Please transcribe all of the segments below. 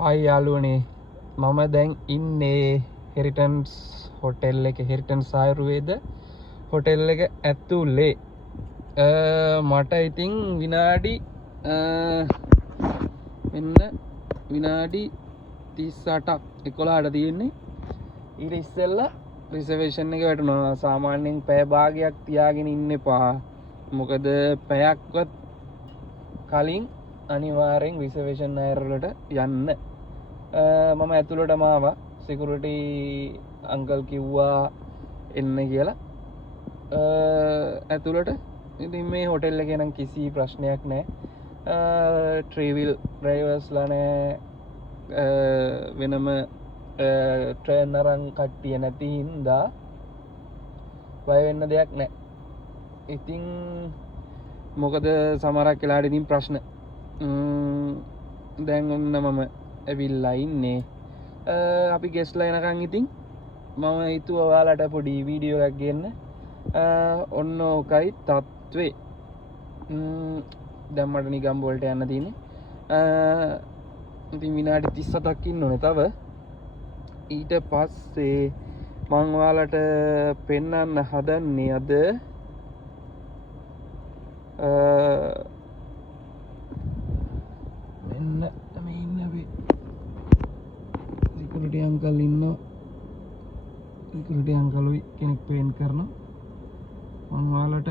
ආයි යාළුවනේ මම දැන් ඉන්නේ හෙරිටන්ස් හොටෙල් එක හෙරිටන්ස් ආයුර්වේද හොටෙල් එක ඇතුලේ මට ඉතින් විනාඩි මෙන්න විනාඩි 38ක් 11ට තියෙන්නේ ඊට ඉස්සෙල්ලා රිසර්වේෂන් එක වැටුණා සාමාන්‍යයෙන් පැය භාගයක් තියාගෙන ඉන්න එපා මොකද පැයක්වත් කලින් අනිවාර්යෙන් රිසර්වේෂන් අයර් වලට යන්න මම ඇතුළටම ආවා සිකියුරිටි අංකල් කිව්වා එන්න කියලා ඇතුළට ඉතින් මේ හොටෙල් එකේ නම් කිසි ප්‍රශ්නයක් නැහැ ට්‍රැවල් ඩ්‍රයිවර්ස්ලා නැහැ වෙනම ට්‍රේනරන් කට්ටිය නැති හින්දා බය වෙන්න දෙයක් නැහැ ඉතින් මොකද සමහරක් වෙලාවට ඉතින් ප්‍රශ්න දැන් ඔන්න මම ඇවිල්ලා ඉන්නේ අපි ගෙස්ලා එනකන් ඉතින් මම හිතුවා ඔයාලට පොඩි වීඩියෝ එකක් ගන්න ඔන්න ඕකයි තත්ත්වේ දැන් මට නිගම් වලට යන්න තියෙන්නේ ඉතින් විනාඩි 37ක් ඉන්න ඕනේ තව ඊට පස්සේ මම ඔයාලට පෙන්වන්න හදන්නේ අද මෙන්න මේ ඉන්න අපි සිකියුරිටි අංකල් ඉන්නවා සිකියුරිටි අංකල්ුයි කෙනෙක් පේන් කරනවා මම ඔයාලට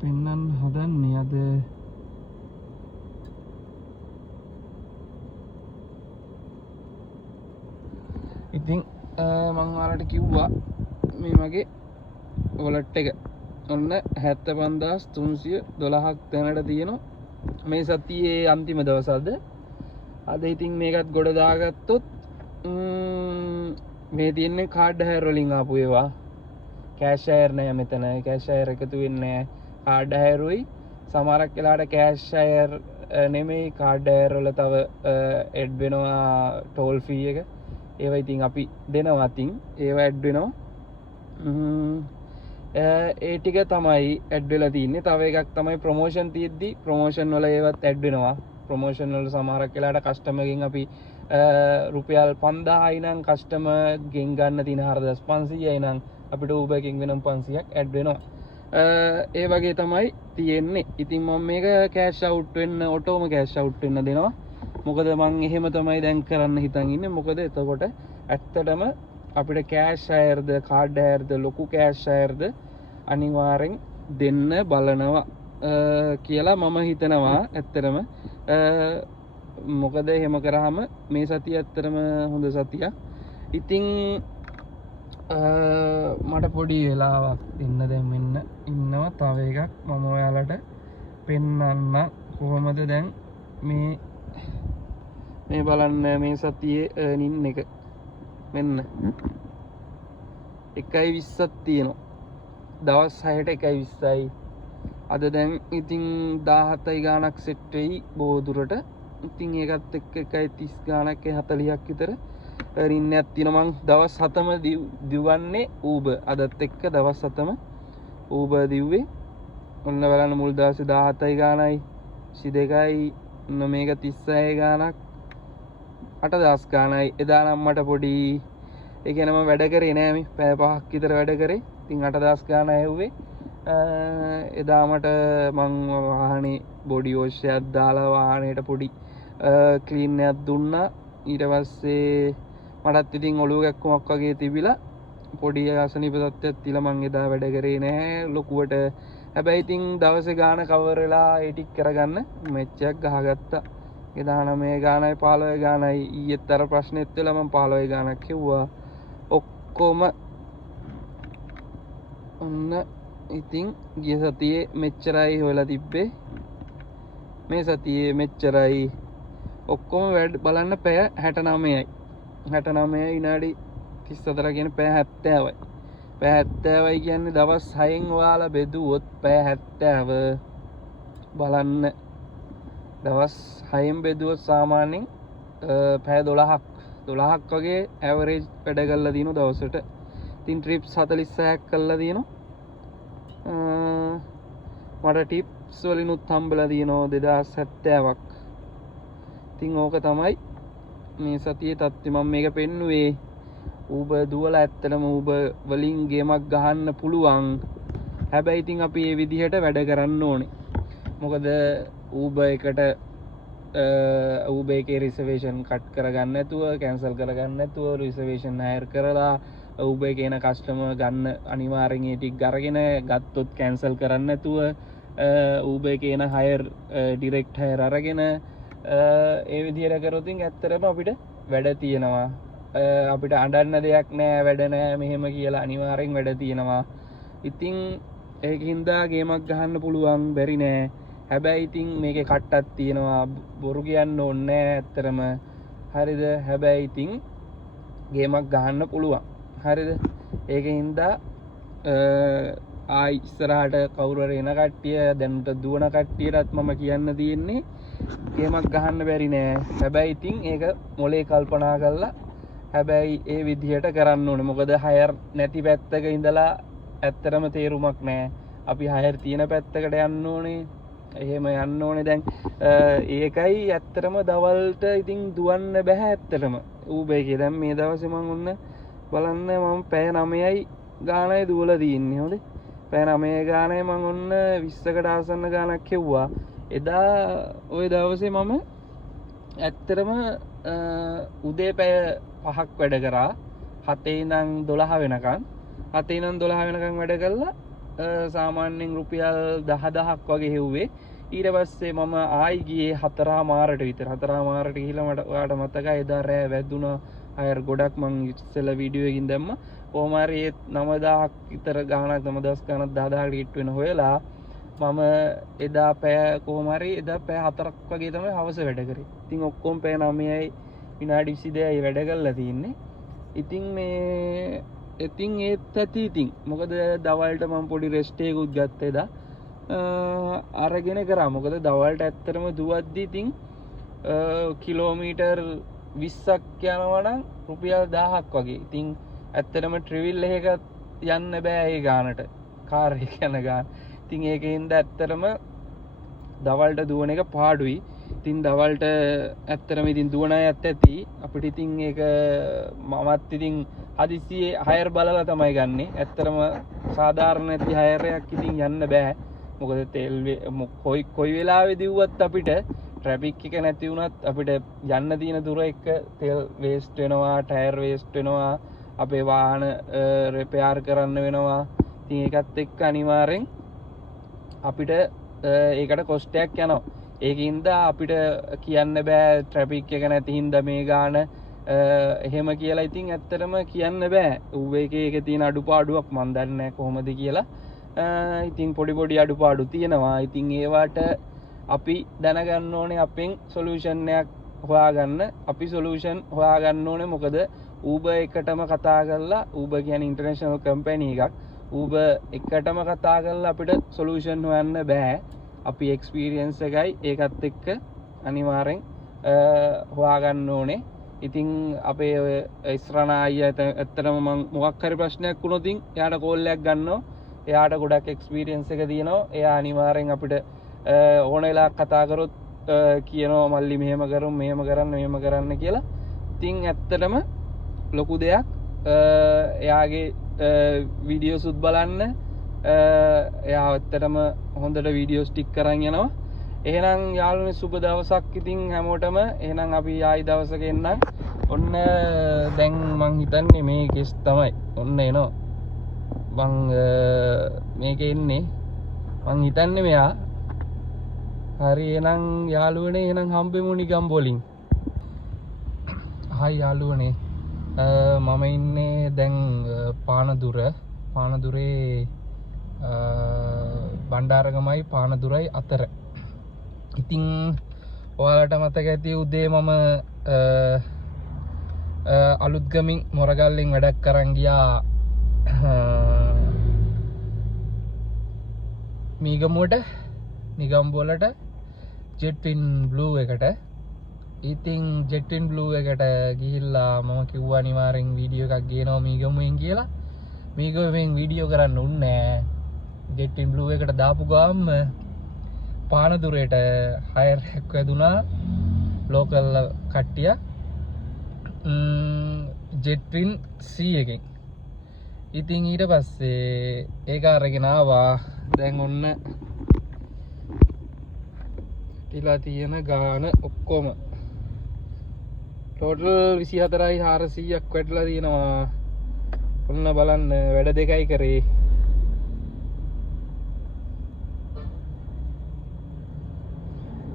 පෙන්වන්න හදන්නේ අද ඉතින් මම ඔයාලට කිව්වා මේ මගේ වොලට් එක ඔන්න 75312ක් දැනට තියෙනවා මේ සතියේ අන්තිම දවසද අද ඉතින් මේකත් ගොඩ දාගත්තොත් මේ තියෙන්නේ කාඩ් හයර් වලින් ආපු ඒවා කෑෂ් හයර් නෑ මෙතන කෑෂ් හයර් එකතු වෙන්නේ නෑ කාඩ් හයරුයි සමහරක් වෙලාවට කෑෂ් හයර් නෙමෙයි කාඩ් හයර් වල තව ඇඩ් වෙනවා ටෝල් ෆී එක ඒවා ඉතින් අපි දෙනවා අතින් ඒවා ඇඩ් වෙනවා ඒ ටික තමයි ඇඩ් වෙලා තින්නේ තව එකක් තමයි ප්‍රොමෝෂන් තියෙද්දි ප්‍රොමෝෂන් වල ඒවත් ඇඩ් වෙනවා ප්‍රොමෝෂන් වල සමහරක් වෙලාවට කස්ටමර්ගෙන් අපි රුපියල් 5000යි නම් කස්ටමර්ගෙන් ගන්න තියෙන 4500යි නම් අපිට Uber එකෙන් වෙනම 500ක් ඇඩ් වෙනවා ඒ වගේ තමයි තියෙන්නේ ඉතින් මම මේක කෑෂ් අවුට් වෙන්න ඔටෝම කෑෂ් අවුට් වෙන්න දෙනවා මොකද මම එහෙම තමයි දැන් කරන්න හිතන් ඉන්නේ මොකද එතකොට ඇත්තටම අපිට කෑෂ් හයර්ද කාඩ් හයර්ද ලොකු කෑෂ් හයර්ද අනිවාර්යෙන් දෙන්න බලනවා කියලා මම හිතනවා ඇත්තටම මොකද එහෙම කරාම මේ සතිය ඇත්තටම හොඳ සතියක් ඉතින් මට පොඩි වෙලාවක් දෙන්න දැන් මෙන්න ඉන්නවා තව එකක් මම ඔයාලට පෙන්වන්න කොහොමද දැන් මේ බලන්න මේ සතියේ earning එක මෙන්න 1.20ක් තියෙනවා දවස් 6ට 1.20යි අද දැන් ඉතින් 17යි ගාණක් සෙට් වෙයි බොහෝ දුරට ඉතින් ඒකත් එක්ක 1.30 ගාණක් 40ක් විතර earning එකක් තියෙනවා මං දවස් 7ම දිවන්නේ Uber අදත් එක්ක දවස් 7ම Uber දිව්වේ ඔන්න බලන්න මුල් දවසේ 17යි ගාණයි 22යි ඔන්න මේක 36 ගාණක් 8000 ගාණයි එදා නම් මට පොඩි ඒ කියන්නේ මම වැඩ කරේ නෑ මේ පැය 5ක් විතර වැඩ කරේ ඉතින් 8000 ගාණ ඇහුවේ එදා මට මං වාහනේ බොඩි වොෂ් එකක් දාලා වාහනේට පොඩි ක්ලීන් එකක් දුන්නා ඊට පස්සේ මටත් ඉතින් ඔළුව කැක්කමක් වගේ තිබිලා පොඩි අසනීප තත්ත්වයක් තියලා මං එදා වැඩ කරේ නැහැ ලොකුවට හැබැයි ඉතින් දවසේ ගාණ කවර් වෙලා ඒ ටික කරගන්න මෙච්චයක් ගහගත්තා එදා 9 ගාණයි 15 ගාණයි ඊයේත් අර ප්‍රශ්නෙත් වෙලා මම 15 ගාණක් කිව්වා ඔක්කොම ඔන්න ඉතින් ගිය සතියේ මෙච්චරයි හොයලා තිබ්බේ මේ සතියේ මෙච්චරයි ඔක්කොම වැඩ බලන්න පැය 69යි 69 විනාඩි 34 කියන්නේ පැය 70යි පැය 70යි කියන්නේ දවස් 6න් ඔයාලා බෙදුවොත් පැය 70 බලන්න දවස් 6න් බෙදුවොත් සාමාන්‍යයෙන් පැය 12ක් වගේ ඇවරේජ් වැඩ කරලා දිනු දවසට ඉතින් ට්‍රිප්ස් 46ක් කරලා දිනු මට ටිප්ස් වලිනුත් හම්බලා දිනෝ 2070ක් ඉතින් ඕක තමයි මේ සතියේ තත්ත්වය මම මේක පෙන්නුවේ. Uber දුවලා ඇත්තටම Uber වලින් ගේමක් ගහන්න පුළුවන්. හැබැයි ඉතින් අපි මේ විදිහට වැඩ කරන්න ඕනේ. මොකද Uber එකට Uber එකේ රිසර්වේෂන් කට් කරගන්න නැතුව, කැන්සල් කරගන්න නැතුව රිසර්වේෂන් හයර් කරලා Uber එකේ එන කස්ටමර් ගන්න අනිවාර්යෙන් ඒ ටික අරගෙන ගත්තොත් කැන්සල් කරන්න නැතුව Uber එකේ එන හයර් ඩිරෙක්ට් හයර් අරගෙන ඒ විදිහට කරොත් ඇත්තටම අපිට වැඩ තියෙනවා. අපිට අඬන්න දෙයක් නෑ, වැඩ නෑ මෙහෙම කියලා අනිවාර්යෙන් වැඩ තියෙනවා. ඉතින් ඒකින්ද ගේමක් ගහන්න පුළුවන් බැරි නෑ. හැබැයි ඉතින් මේකේ කට්ටක් තියෙනවා, බොරු කියන්න ඕනේ නෑ ඇත්තටම. හරිද? හැබැයි ඉතින් ගේමක් ගහන්න පුළුවන්. හරිද? ඒකින්ද ඉස්සරහට කවුරු හරි එන කට්ටිය, දැන්ට දුවන කට්ටියටත් මම කියන්න තියෙන්නේ ගේමක් ගහන්න බැරි නෑ. හැබැයි ඉතින් ඒක මොලේ කල්පනා කරලා හැබැයි ඒ විදිහට කරන්න ඕනේ. මොකද හයර් නැති පැත්තක ඉඳලා ඇත්තටම තේරුමක් නෑ. අපි හයර් තියෙන පැත්තකට යන්න ඕනේ. එහෙම යන්න ඕනේ. දැන් ඒකයි ඇත්තටම දවල්ට ඉතින් දුවන්න බෑ ඇත්තටම. Uber එකේ දැන් මේ දවසේ මම ඔන්න බලන්න මම පැය 9යි ගානයි දුවලා තියෙන්නේ. හොඳේ. පැය 9 ගානයි මම ඔන්න 20කට ආසන්න ගානක් කෙව්වා. එදා ওই දවසේ මම ඇත්තටම උදේ පැය 5ක් වැඩ කරා. 7 ඉඳන් 12 වෙනකන්. 7 ඉඳන් 12 වෙනකන් වැඩ කළා. සාමාන්‍යයෙන් රුපියල් 10000ක් වගේ හෙව්වේ. ඊට පස්සේ මම ආයි ගියේ 4:00 විතර. 4:00 ගිහිල්ලා මට ඔයාලට මතකයි එදා රෑ වැදුනා. අයර් ගොඩක් මං ඉස්සෙල්ලා වීඩියෝ එකකින් දැම්මා. කොහොම හරි 9000ක් විතර ගාණක් 9000 ගාණක් 10000කට හිට වෙන හොයලා මම එදා පැය කොහොම හරි එදා පැය 4ක් වගේ තමයි හවස වැඩ කරේ. ඉතින් ඔක්කොම පැය 9යි විනාඩි 22යි වැඩ කරලා තින්නේ. ඉතින් මේ ඉතින් ඒත් ඇති ඉතින් මොකද දවල්ට මම පොඩි රෙස්ට් එකකුත් ගත්තා එදා. අරගෙන කරා. මොකද දවල්ට ඇත්තටම දුවද්දි ඉතින් කිලෝමීටර් 20ක් යනවා නම් රුපියල් 1000ක් වගේ. ඉතින් ඇත්තටම ට්‍රැවල් එකක යන්න බෑ ඒ ගානට. කාර් එක යන ගාන. ඉතින් ඒකෙන්ද ඇත්තටම දවල්ට දුවන එක පාඩුයි. ඉතින් දවල්ට ඇත්තටම ඉතින් දුවන අයත් ඇති. අපිට ඉතින් ඒක මමත් ඉතින් හදිසියේ හයර් බලලා තමයි ගන්නෙ. ඇත්තටම සාධාරණ නැති හයර් එකක් ඉතින් යන්න බෑ. මොකද තෙල් කොයි වෙලාවෙ දිව්වත් අපිට ට්‍රැෆික් එක නැති වුණත් අපිට යන්න තියෙන දුර එක තෙල් වේස්ට් වෙනවා, ටයර් වේස්ට් වෙනවා, අපේ වාහන රිපෙයාර් කරන්න වෙනවා. ඉතින් ඒකත් එක්ක අනිවාර්යෙන් අපිට ඒකට කොස්ට් එකක් යනවා. ඒකින්ද අපිට කියන්න බෑ ට්‍රැෆික් එක නැති හින්දා මේ ගාන එහෙම කියලා ඉතින් ඇත්තටම කියන්න බෑ. Uber එකේ ඒක තියෙන අඩුපාඩුවක් මන් දන්නේ නැහැ කොහොමද කියලා. ඉතින් පොඩි අඩුපාඩු තියෙනවා. ඉතින් ඒවට අපි දැනගන්න ඕනේ අපෙන් සොලියුෂන් එකක් හොයාගන්න. අපි සොලියුෂන් හොයාගන්න ඕනේ. මොකද Uber එකටම කතා කරලා, Uber කියන්නේ ඉන්ටර්නැෂනල් කම්පැනි එකක්. Uber එකටම කතා කරලා අපිට සොලියුෂන් හොයන්න බෑ. අපි එක්ස්පීරියන්ස් එකයි ඒකත් එක්ක අනිවාර්යෙන් හොයාගන්න ඕනේ. ඉතින් අපේ ඉස්රානා අයියා ඇත්තටම මම මොකක් හරි ප්‍රශ්නයක් වුණොත් එයාට කෝල් එකක් ගන්නවා. එයාට ගොඩක් එක්ස්පීරියන්ස් එක තියෙනවා. එයා අනිවාර්යෙන් අපිට ඕන වෙලාවක කතා කරොත් කියනවා මල්ලි මෙහෙම කරමු, මෙහෙම කරන්න කියලා. ඉතින් ඇත්තටම ලොකු දෙයක්. එයාගේ වීඩියෝස්ුත් බලන්න. එයා ඇත්තටම හොඳට වීඩියෝස් ටික් කරන් යනවා. එහෙනම් යාළුවනේ සුබ දවසක් ඉතින් හැමෝටම. එහෙනම් අපි ආයි දවසක එන්නම්. ඔන්න දැන් මං හිතන්නේ මේ කෙස් තමයි. ඔන්න එනවා. මං මේකේ ඉන්නේ. මං හිතන්නේ මෙයා. හරි එහෙනම් යාළුවනේ එහෙනම් හම්බෙමු නිකම් බොලින්. හයි යාළුවනේ. මම ඉන්නේ දැන් පානදුරේ බණ්ඩාරගමයි පානදුරයි අතර. ඉතින් ඔයාලට මතක ඇති උදේ මම අලුත්ගමින් මොරගල්ලෙන් වැඩක් කරන් ගියා මීගමුවට නිගම්බොලට ජෙට්වින් බ්ලූ එකට. ඉතින් ජෙට්වින් බ්ලූ එකට ගිහිල්ලා මම කිව්වා අනිවාර්යෙන් වීඩියෝ එකක් ගේනවා මීගමුවෙන් කියලා. මීගමුවෙන් වීඩියෝ කරන්න උන්නේ නැහැ. ජෙට්වින් බ්ලූ එකට දාපු ගාම පානදුරේට හයර් එකක් වැදුනා ලෝකල් කට්ටිය. ජෙට්වින් C එකෙන්. ඉතින් ඊට පස්සේ ඒක අරගෙන ආවා. දැන් ඔන්න ඉලා තියෙන ගාන ඔක්කොම ටෝටල් 24400ක් වැටලා තියෙනවා. ඔන්න බලන්න වැඩ දෙකයි කරේ.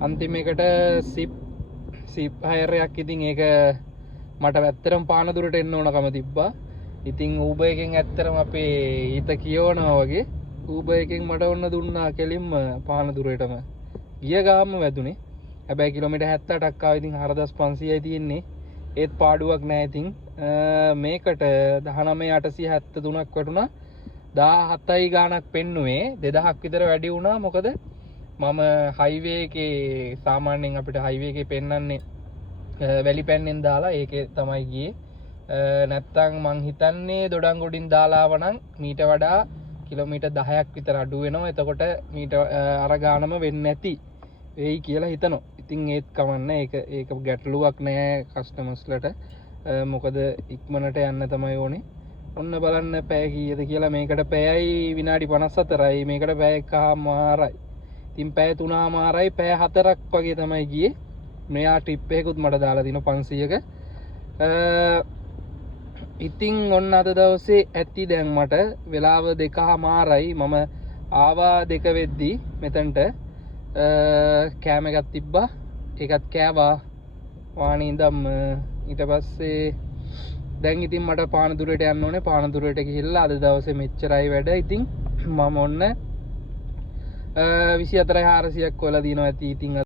අන්තිම එකට සිප් හයරයක්. ඉතින් ඒක මට ඇත්තටම පානදුරට එන්න ඕනකම තිබ්බා. ඉතින් Uber එකෙන් ඇත්තටම අපේ හිත කියවනවා වගේ Uber එකෙන් මට ඔන්න දුන්නා කෙලින්ම පානදුරටම. ගිය ගාම වැදුනේ. හැබැයි කිලෝමීටර් 78ක් ආවා. ඉතින් 4500යි තියෙන්නේ. ඒත් පාඩුවක් නැහැ. ඉතින් මේකට 19873ක් වටුණා. 17යි ගාණක් පෙන්නුවේ 2000ක් විතර වැඩි වුණා. මොකද මම හයිවේ එකේ සාමාන්‍යයෙන් අපිට හයිවේ එකේ පෙන්වන්නේ වැලි පැන්නෙන් දාලා ඒකේ තමයි ගියේ. නැත්තම් මං හිතන්නේ දොඩංගොඩින් දාලා ආවනම් මීට වඩා කිලෝමීටර් 10ක් විතර අඩු වෙනවා. එතකොට මීට අර ගානම වෙන්නේ නැති වෙයි කියලා හිතනවා. ඉතින් ඒත් කමන්නේ. ඒක ගැටලුවක් නෑ කස්ටමර්ස්ලට. මොකද ඉක්මනට යන්න තමයි ඕනේ. ඔන්න බලන්න පැය කීයද කියලා. මේකට පැයයි විනාඩි 54යි. මේකට පැය එකමාරයි. ඉතින් පැය 3මාරයි පැය 4ක් වගේ තමයි ගියේ. මෙයා ට්‍රිප් එකකුත් මට දාලා දිනවා 500ක. ඉතින් ඔන්න අද දවසේ ඇති දැන් මට වෙලාව 2මාරයි. මම ආවා 2 වෙද්දි මෙතනට කෑම එකක් තිබ්බා. ඒකත් කෑවා වාණි ඉඳන්. ඊට පස්සේ දැන් ඉතින් මට පානදුරට යන්න ඕනේ. පානදුරට ගිහිල්ලා අද දවසේ මෙච්චරයි වැඩ. ඉතින් මම ඔන්න 24400ක් කොලා දිනවා ඇති. ඉතින්